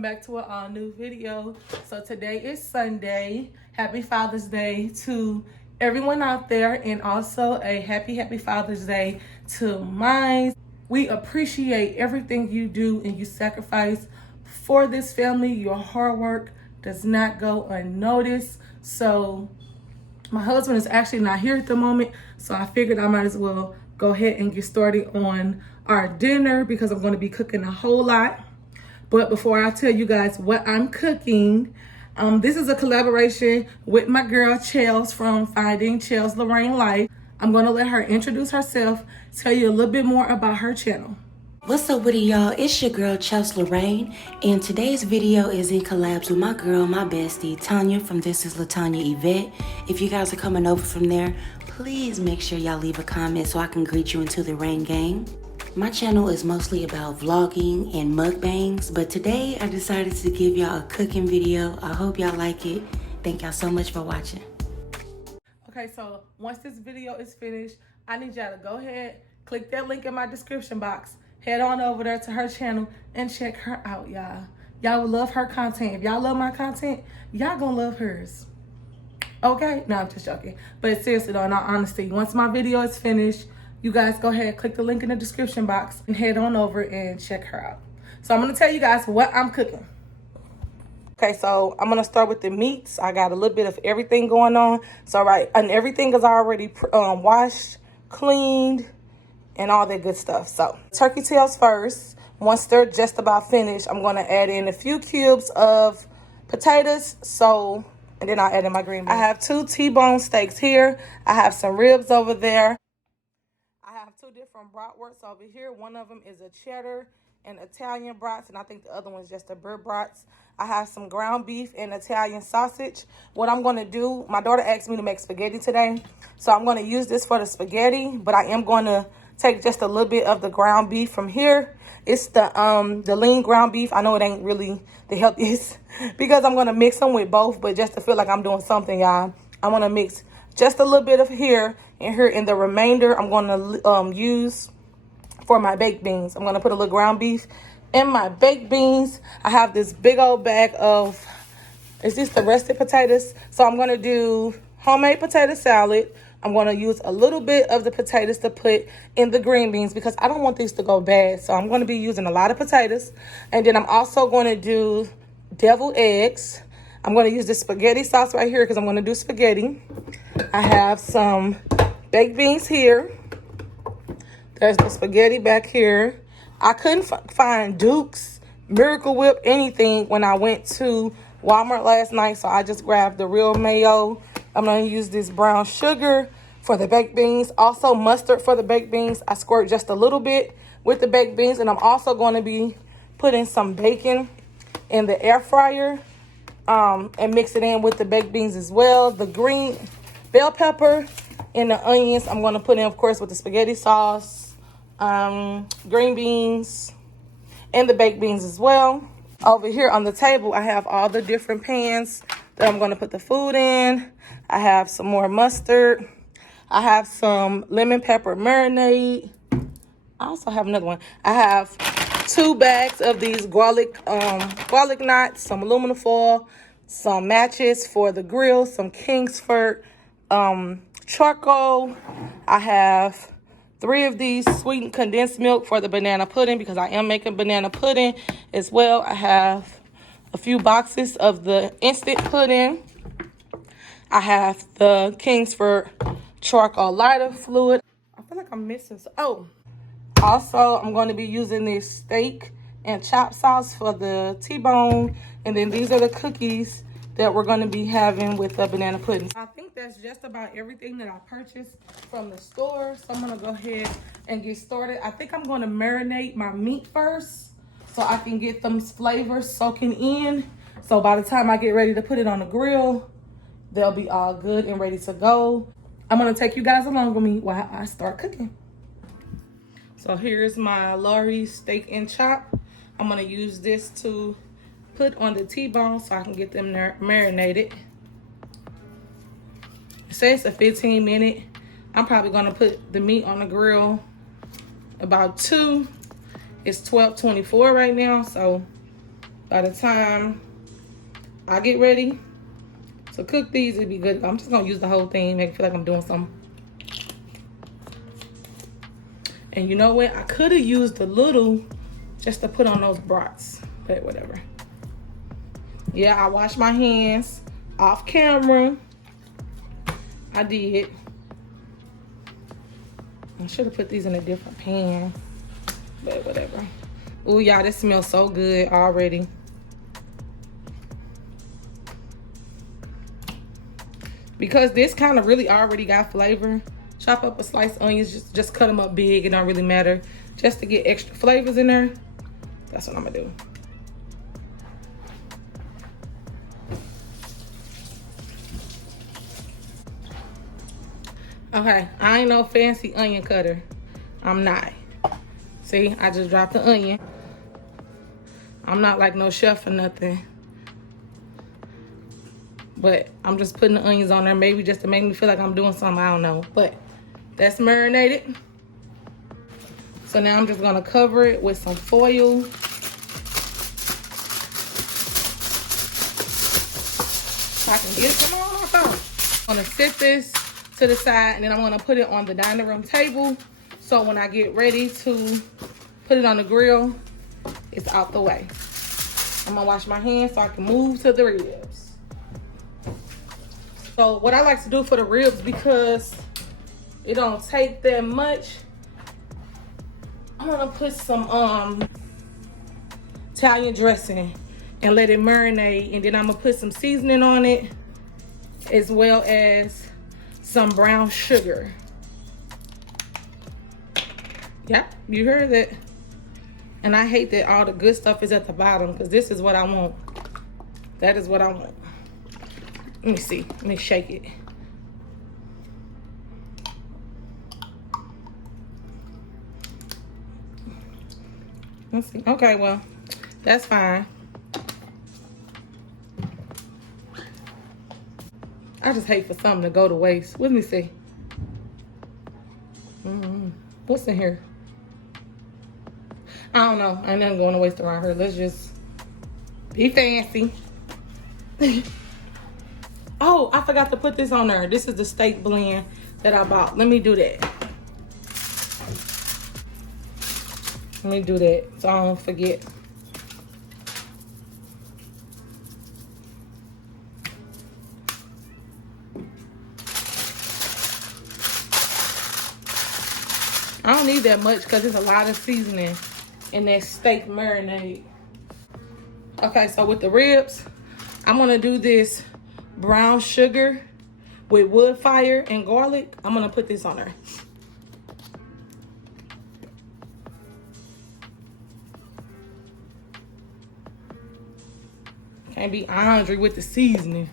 welcome back to an all new video. So today is Sunday. Happy Father's Day to everyone out there, and also a happy Father's Day to mine. We appreciate everything you do and you sacrifice for this family. Your hard work does not go unnoticed. So my husband is actually not here at the moment, so I figured I might as well go ahead and get started on our dinner because I'm going to be cooking a whole lot. But before I tell you guys what I'm cooking, this is a collaboration with my girl Chels from Finding Chels Lorraine Life. I'm going to let her introduce herself, tell you a little bit more about her channel. What's up with it, y'all? It's your girl Chels Lorraine, and today's video is in collabs with my girl, my bestie Tanya from This Is LatanyaYvette. If you guys are coming over from there, please make sure y'all leave a comment so I can greet you into the rain gang. My channel is mostly about vlogging and mukbangs, but today I decided to give y'all a cooking video. I hope y'all like it. Thank y'all so much for watching. Okay, so once this video is finished, I need y'all to go ahead, click that link in my description box, head on over there to her channel and check her out, y'all. Y'all will love her content. If y'all love my content, y'all gonna love hers. Okay? No, I'm just joking. But seriously though, in all honesty, once my video is finished, you guys go ahead, click the link in the description box and head on over and check her out. So I'm gonna tell you guys what I'm cooking. Okay, so I'm gonna start with the meats. I got a little bit of everything going on. So and everything is already washed, cleaned, and all that good stuff. So turkey tails first. Once they're just about finished, I'm gonna add in a few cubes of potatoes. And then I'll add in my green beans. I have 2 T-bone steaks here. I have some ribs over there. I have 2 different bratwursts over here. One of them is a cheddar and Italian brats, and I think the other one's just a bird brats. I have some ground beef and Italian sausage. What I'm going to do, my daughter asked me to make spaghetti today, so I'm going to use this for the spaghetti, but I am going to take just a little bit of the ground beef from here. It's the lean ground beef. I know it ain't really the healthiest because I'm going to mix them with both, but just to feel like I'm doing something, y'all, I'm going to mix just a little bit of here and here, and the remainder I'm going to use for my baked beans. I'm going to put a little ground beef in my baked beans. I have this big old bag of, is this the rested potatoes? So I'm going to do homemade potato salad. I'm going to use a little bit of the potatoes to put in the green beans because I don't want these to go bad. So I'm going to be using a lot of potatoes. And then I'm also going to do deviled eggs. I'm going to use the spaghetti sauce right here because I'm going to do spaghetti. I have some baked beans here. There's the spaghetti back here. I couldn't find Duke's, Miracle Whip, anything when I went to Walmart last night, so I just grabbed the real mayo. I'm going to use this brown sugar for the baked beans. Also mustard for the baked beans. I squirt just a little bit with the baked beans, and I'm also going to be putting some bacon in the air fryer and mix it in with the baked beans as well. The green bell pepper and the onions I'm going to put in, of course, with the spaghetti sauce, green beans, and the baked beans as well. Over here on the table, I have all the different pans that I'm going to put the food in. I have some more mustard. I have some lemon pepper marinade. I also have another one. I have 2 bags of these garlic knots, some aluminum foil, some matches for the grill, some Kingsford charcoal. I have 3 of these sweetened condensed milk for the banana pudding because I am making banana pudding as well. I have a few boxes of the instant pudding. I have the Kingsford charcoal lighter fluid. I feel like I'm missing some. Oh, also I'm going to be using this steak and chop sauce for the T-bone. And then these are the cookies that we're going to be having with the banana pudding. I think that's just about everything that I purchased from the store. So I'm going to go ahead and get started. I think I'm going to marinate my meat first so I can get them flavors soaking in. So by the time I get ready to put it on the grill, they'll be all good and ready to go. I'm going to take you guys along with me while I start cooking. So here's my Lori steak and chop. I'm going to use this to put on the T-bone so I can get them marinated. It says a 15-minute. I'm probably going to put the meat on the grill about 2. It's 12:24 right now, so by the time I get ready to cook these, it'd be good. I'm just gonna use the whole thing, make it feel like I'm doing something. And you know what? I could have used the little just to put on those brats, but whatever. Yeah, I washed my hands off camera. I did. I should have put these in a different pan, but whatever. Ooh, y'all, this smells so good already. Because this kind of really already got flavor, chop up a slice of onions, just cut them up big, it don't really matter. Just to get extra flavors in there, that's what I'm gonna do. Okay, I ain't no fancy onion cutter. I'm not. See, I just dropped the onion. I'm not like no chef or nothing. But I'm just putting the onions on there, maybe just to make me feel like I'm doing something, I don't know. But that's marinated. So now I'm just gonna cover it with some foil. So I can get it, come on. I'm gonna sit this to the side, and then I'm gonna put it on the dining room table. So when I get ready to put it on the grill, it's out the way. I'm gonna wash my hands so I can move to the ribs. So what I like to do for the ribs, because it don't take that much, I'm gonna put some Italian dressing and let it marinate, and then I'm gonna put some seasoning on it, as well as some brown sugar. Yep, you heard that. And I hate that all the good stuff is at the bottom, because this is what I want. That is what I want. Let me see. Let me shake it. Let's see. Okay, well, that's fine. I just hate for something to go to waste. Let me see. What's in here? I don't know. Ain't nothing going to waste around here. Let's just be fancy. Oh, I forgot to put this on there. This is the steak blend that I bought. Let me do that. Let me do that so I don't forget. I don't need that much because there's a lot of seasoning in that steak marinade. Okay, so with the ribs, I'm gonna do this brown sugar with wood fire and garlic. I'm gonna put this on there. Can't be Andre with the seasoning,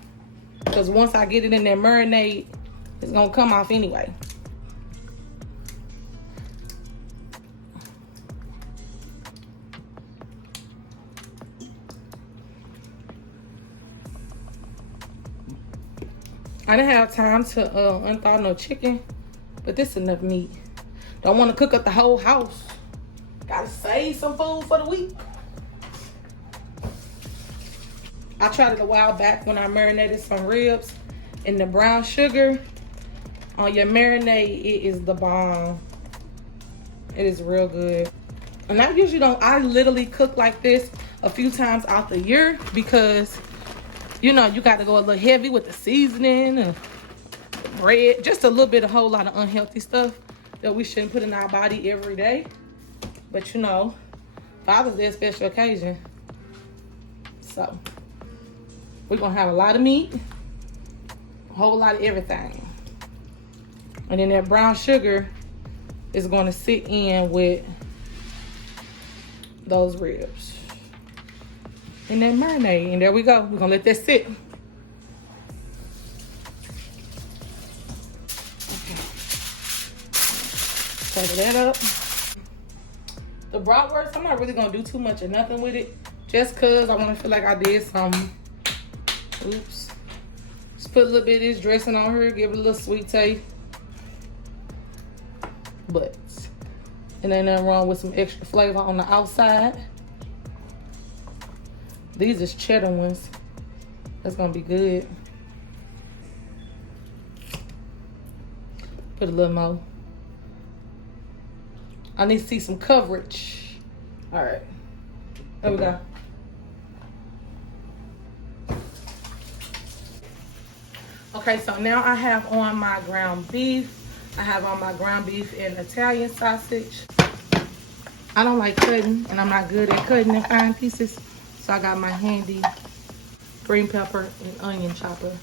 because once I get it in that marinade, it's gonna come off anyway. I didn't have time to unthaw no chicken, but this is enough meat. Don't want to cook up the whole house. Gotta save some food for the week. I tried it a while back when I marinated some ribs in the brown sugar. On your marinade, it is the bomb. It is real good. And I usually don't, I literally cook like this a few times out the year, because you know, you got to go a little heavy with the seasoning and the bread. Just a little bit, a whole lot of unhealthy stuff that we shouldn't put in our body every day. But you know, Father's Day is a special occasion. So, we're going to have a lot of meat, a whole lot of everything. And then that brown sugar is going to sit in with those ribs. And that marinade, and there we go. We're gonna let that sit. Okay. Cover that up. The bratwurst, I'm not really gonna do too much or nothing with it, just cause I wanna feel like I did some. Oops. Just put a little bit of this dressing on here, give it a little sweet taste. But it ain't nothing wrong with some extra flavor on the outside. These is cheddar ones. That's gonna be good. Put a little more. I need to see some coverage. All right, there we go. Okay, so now I have on my ground beef. I have on my ground beef and Italian sausage. I don't like cutting, and I'm not good at cutting in fine pieces. So I got my handy green pepper and onion chopper.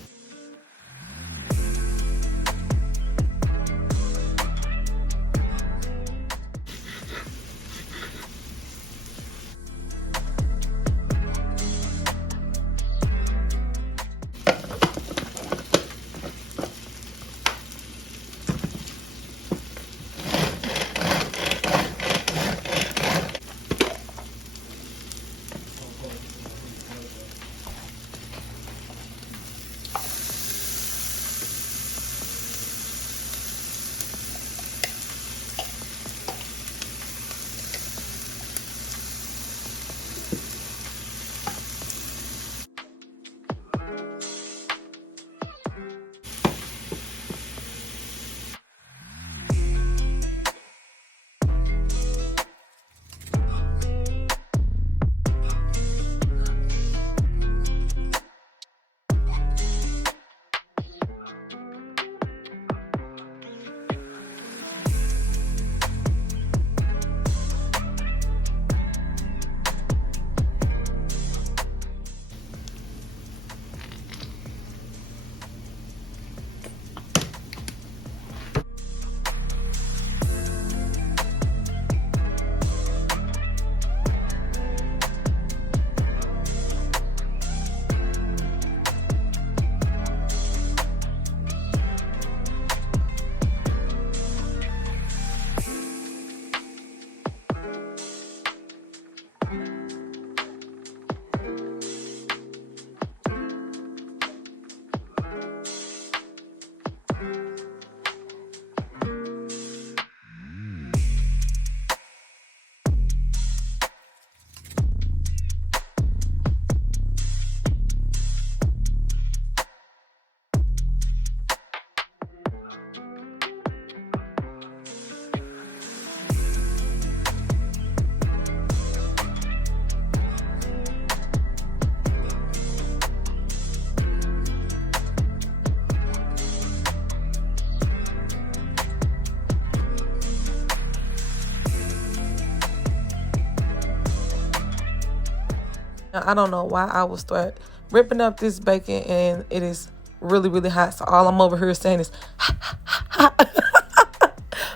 I don't know why I will start ripping up this bacon and it is really, really hot. So all I'm over here saying is,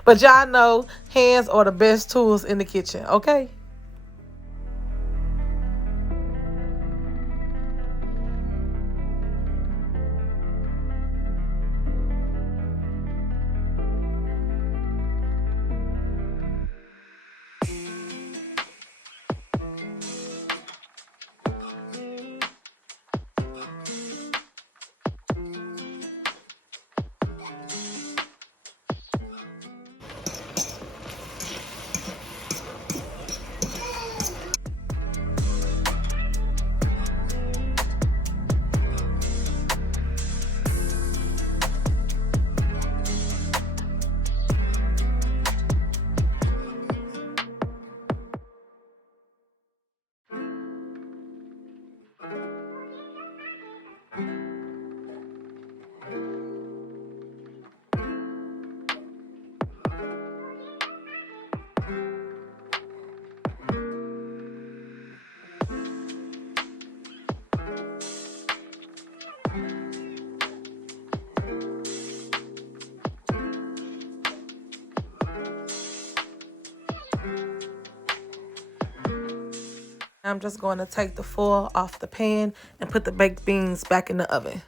but y'all know hands are the best tools in the kitchen, okay? I'm just going to take the foil off the pan and put the baked beans back in the oven.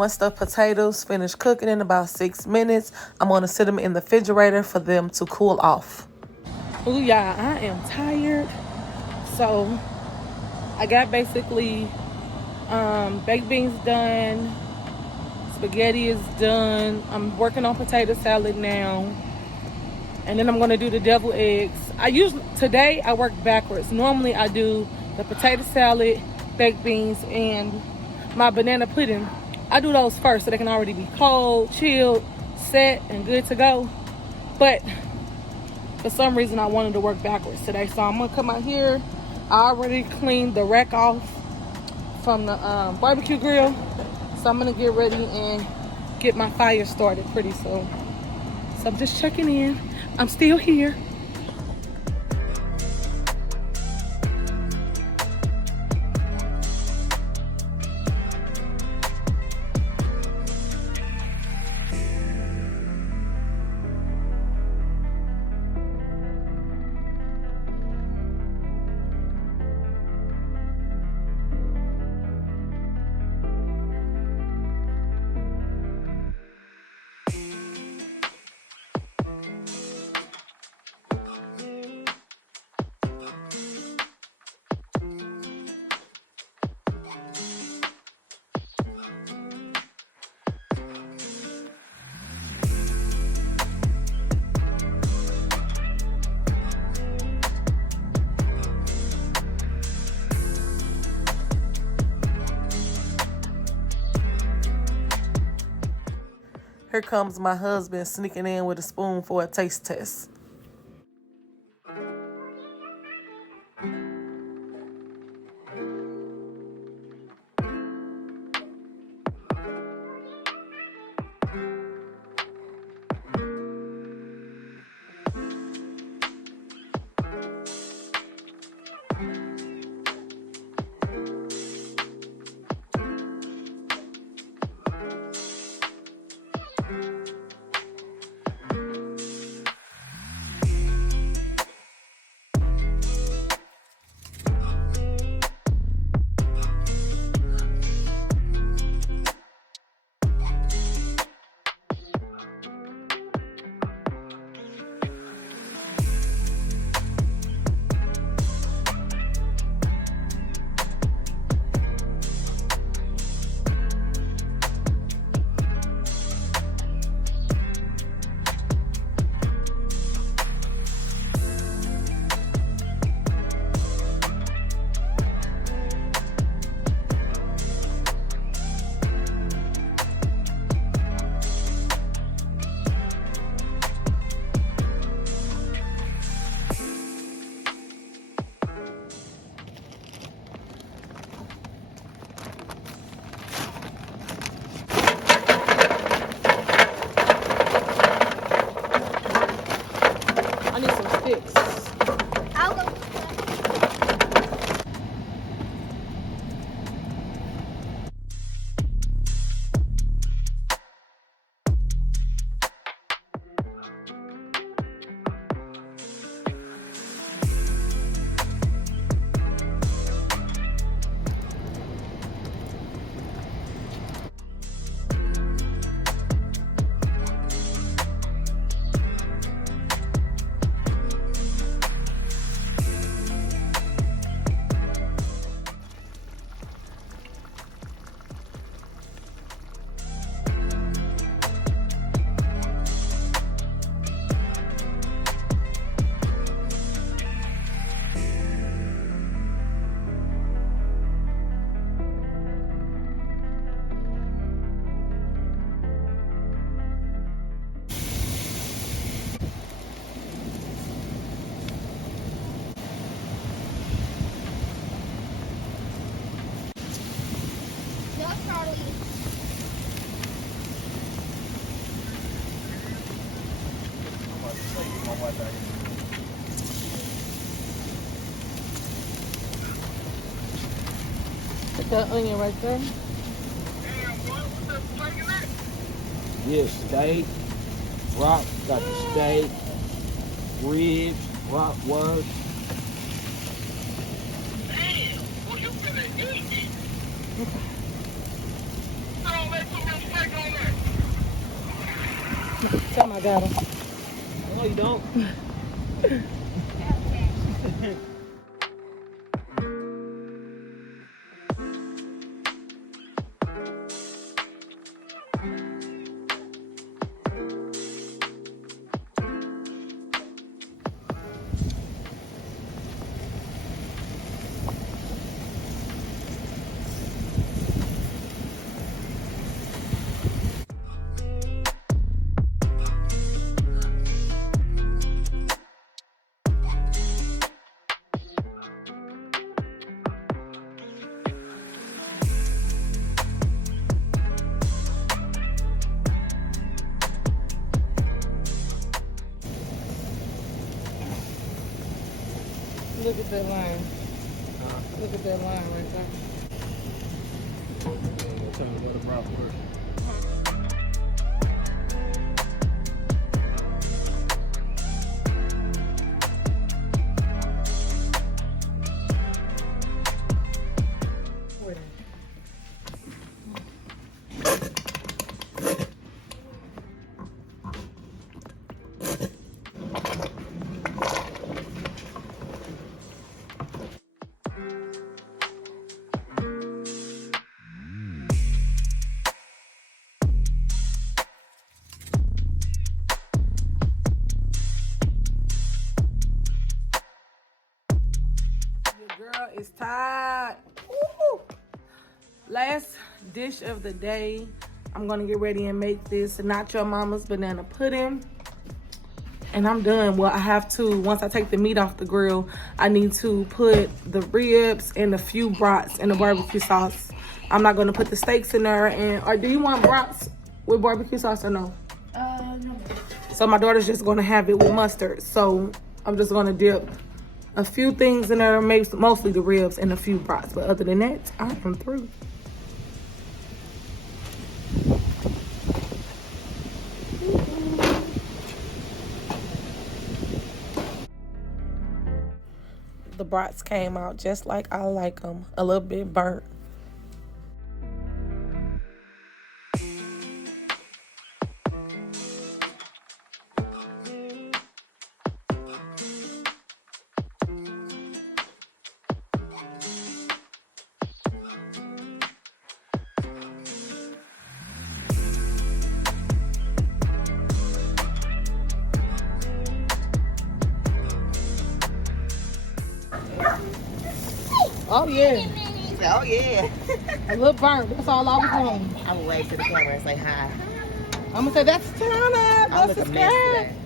Once the potatoes finish cooking in about 6 minutes, I'm going to sit them in the refrigerator for them to cool off. Ooh, y'all, I am tired. So I got basically baked beans done. Spaghetti is done. I'm working on potato salad now. And then I'm going to do the deviled eggs. Today I work backwards. Normally I do the potato salad, baked beans, and my banana pudding. I do those first so they can already be cold, chilled, set, and good to go. But for some reason I wanted to work backwards today. So I'm going to come out here. I already cleaned the rack off from the barbecue grill. So I'm going to get ready and get my fire started pretty soon. So I'm just checking in. I'm still here. Here comes my husband sneaking in with a spoon for a taste test. Put that onion right there. Yes, steak, rock, got the steak, ribs, rock was. Damn, well, you finna eat it. So let's go Tell my got him. No, you don't. Look at that line. Look at that line right there. Tell me what about first. Your girl is tired. Woo! Last dish of the day. I'm gonna get ready and make this Not Your Mama's banana pudding. And I'm done. Well, I have to, once I take the meat off the grill, I need to put the ribs and a few brats in the barbecue sauce. I'm not gonna put the steaks in there. And or do you want brats with barbecue sauce or no? No. So my daughter's just gonna have it with mustard. So I'm just gonna dip a few things in there, maybe mostly the ribs and a few brats. But other than that, I am through. The brats came out just like I like them, a little bit burnt. Oh yeah, Oh, yeah. a little burnt. That's all I was doing. I will wave to the camera and say hi. I'm gonna say that's Tana. I That's look the a mess skirt. today.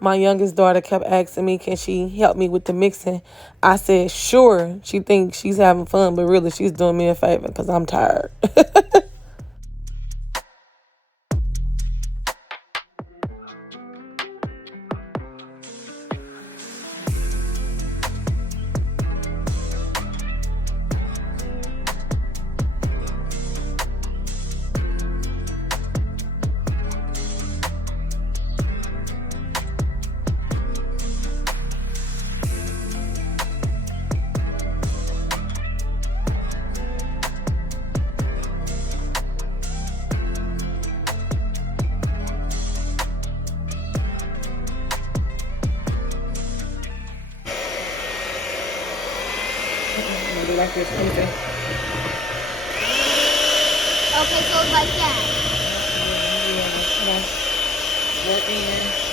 My youngest daughter kept asking me, can she help me with the mixing? I said, sure. She thinks she's having fun, but really she's doing me a favor because I'm tired. like this. Let me see. Okay, so it's like that. Yeah, work in.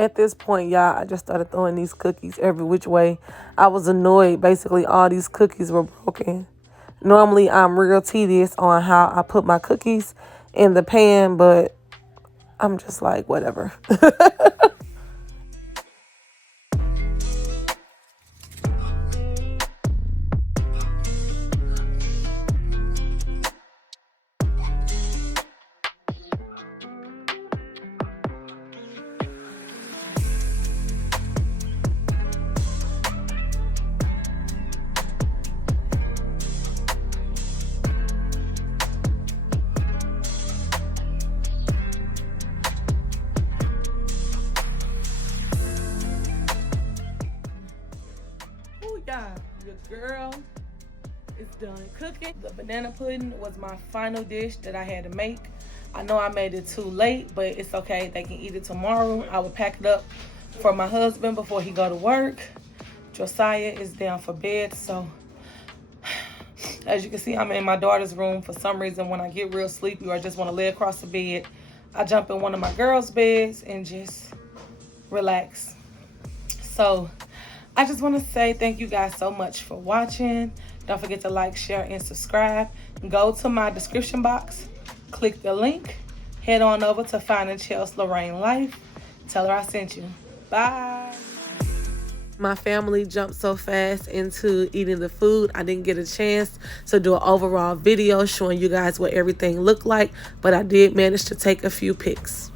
At this point, y'all, I just started throwing these cookies every which way. I was annoyed. Basically, all these cookies were broken. Normally, I'm real tedious on how I put my cookies in the pan, but I'm just like, whatever. Oh, yeah, your girl is done cooking. The banana pudding was my final dish that I had to make. I know I made it too late, but it's okay. They can eat it tomorrow. I will pack it up for my husband before he go to work. Josiah is down for bed, so as you can see, I'm in my daughter's room. For some reason, when I get real sleepy or I just want to lay across the bed, I jump in one of my girls' beds and just relax. So I just want to say thank you guys so much for watching. Don't forget to like, share, and subscribe. Go to my description box, click the link, head on over to Finding Chelsea Lorraine Life. Tell her I sent you. Bye. My family jumped so fast into eating the food, I didn't get a chance to do an overall video showing you guys what everything looked like, but I did manage to take a few pics.